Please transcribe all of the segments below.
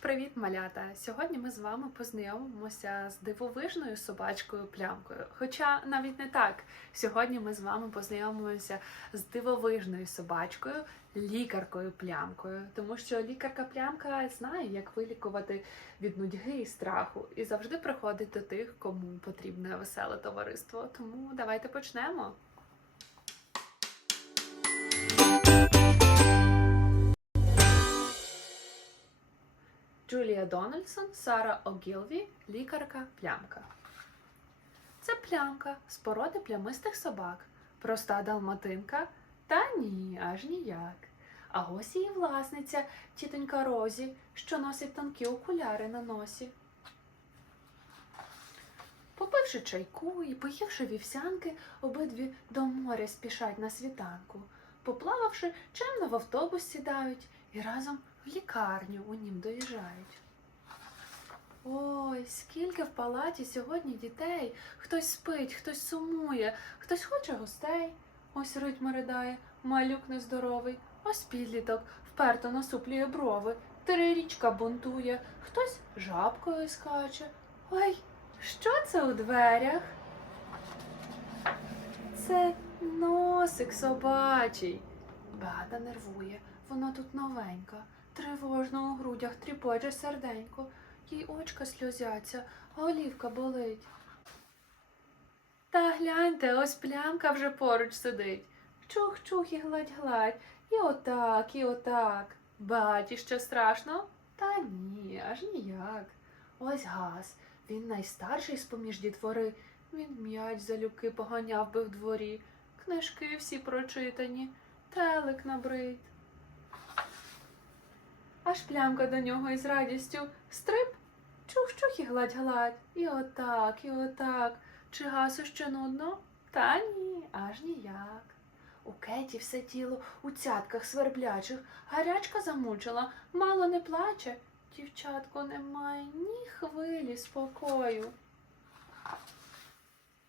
Привіт, малята! Сьогодні ми з вами познайомимося з дивовижною собачкою плямкою. Хоча навіть не так. Сьогодні ми з вами познайомимося з дивовижною собачкою, лікаркою плямкою. Тому що лікарка плямка знає, як вилікувати від нудьги і страху, і завжди приходить до тих, кому потрібне веселе товариство. Тому давайте почнемо. Джулія Дональдсон, Сара Огілві, лікарка плямка. Це плямка з породи плямистих собак. Проста далматинка? Та ні, аж ніяк. А ось її власниця, тітонька Розі, що носить тонкі окуляри на носі. Попивши чайку і поївши вівсянки, обидві до моря спішать на світанку. Поплававши, чемно в автобус сідають і разом в лікарню у нім доїжджають. Ой, скільки в палаті сьогодні дітей. Хтось спить, хтось сумує, хтось хоче гостей. Ось ритма ридає, малюк нездоровий, ось підліток вперто насуплює брови, трирічка бунтує, хтось жабкою скаче. Ой, що це у дверях? Це носик собачий. Беата нервує, вона тут новенька, тривожно у грудях тріпоче серденько, їй очка сльозяться, а олівка болить. Та гляньте, ось плямка вже поруч сидить. Чух-чух і гладь-гладь, і отак, і отак. Баті ще страшно? Та ні, аж ніяк. Ось газ. Він найстарший з-поміж дітвори. Він м'яч залюбки поганяв би в дворі. Книжки всі прочитані, телек набрид. Аж плямка до нього із радістю стрип, чух-чух і гладь-гладь. І отак, і отак. Чи гасу ще нудно? Та ні, аж ніяк. У Кеті все тіло у цятках сверблячих, гарячка замучила, мало не плаче. Дівчатко немає ні хвилі спокою.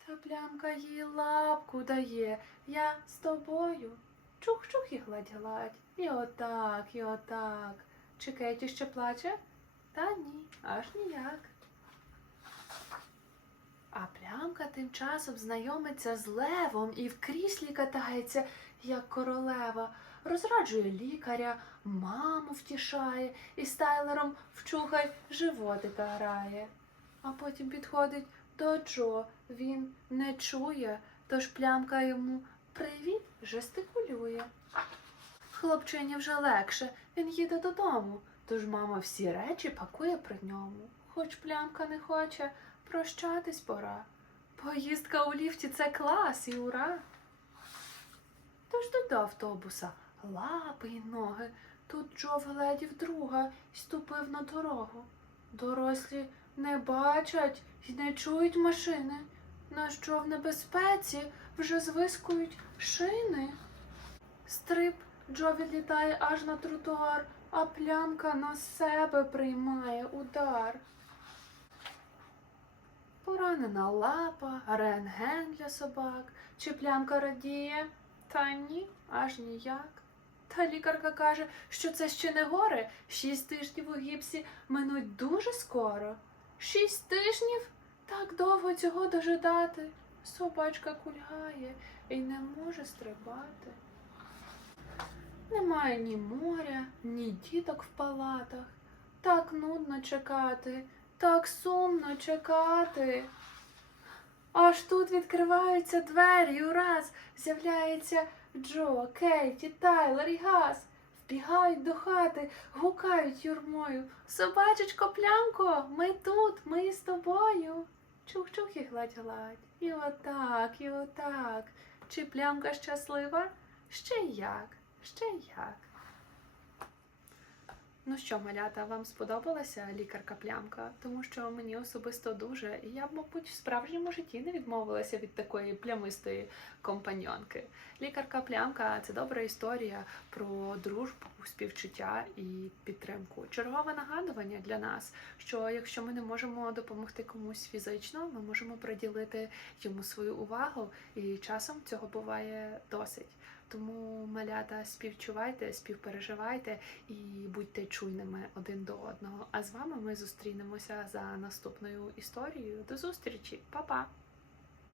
Та плямка їй лапку дає, я з тобою. Чух-чух і гладь-гладь. І отак, і отак. Чи Кеті ще плаче? Та ні, аж ніяк. А плямка тим часом знайомиться з левом і в кріслі катається, як королева, розраджує лікаря, маму втішає і стайлером вчухай животика грає. А потім підходить до Джо. Він не чує, тож плямка йому привіт жестикулює. Хлопчині вже легше, він їде додому, тож мама всі речі пакує при ньому. Хоч плямка не хоче, прощатись пора. Поїздка у ліфті це клас і ура. Тож до автобуса лапи й ноги. Тут Джо вгледів друга й ступив на дорогу. Дорослі не бачать й не чують машини. На що в небезпеці вже звискують шини. Стрип Джо відлітає аж на тротуар, а плямка на себе приймає удар. Поранена лапа, рентген для собак. Чи плямка радіє? Та ні, аж ніяк. Та лікарка каже, що це ще не горе. Шість тижнів у гіпсі минуть дуже скоро. Шість тижнів? Так довго цього дожидати. Собачка кульгає і не може стрибати. Немає ні моря, ні діток в палатах. Так нудно чекати, так сумно чекати. Аж тут відкриваються двері, і ураз з'являється Джо, Кейті, Тайлер і Газ. Вбігають до хати, гукають юрмою. Собачечко, плямко, ми тут, ми з тобою. Чух-чух і гладь-гладь. І отак, і отак. Чи плямка щаслива? Ще як, ще як. Ну що, малята, вам сподобалася лікарка плямка? Тому що мені особисто дуже, і я б, мабуть, в справжньому житті не відмовилася від такої плямистої компаньонки. Лікарка плямка це добра історія про дружбу, співчуття і підтримку. Чергове нагадування для нас, що якщо ми не можемо допомогти комусь фізично, ми можемо приділити йому свою увагу, і часом цього буває досить. Тому малята співчувайте, співпереживайте і будьте чуйними один до одного. А з вами ми зустрінемося за наступною історією. До зустрічі, Па-па!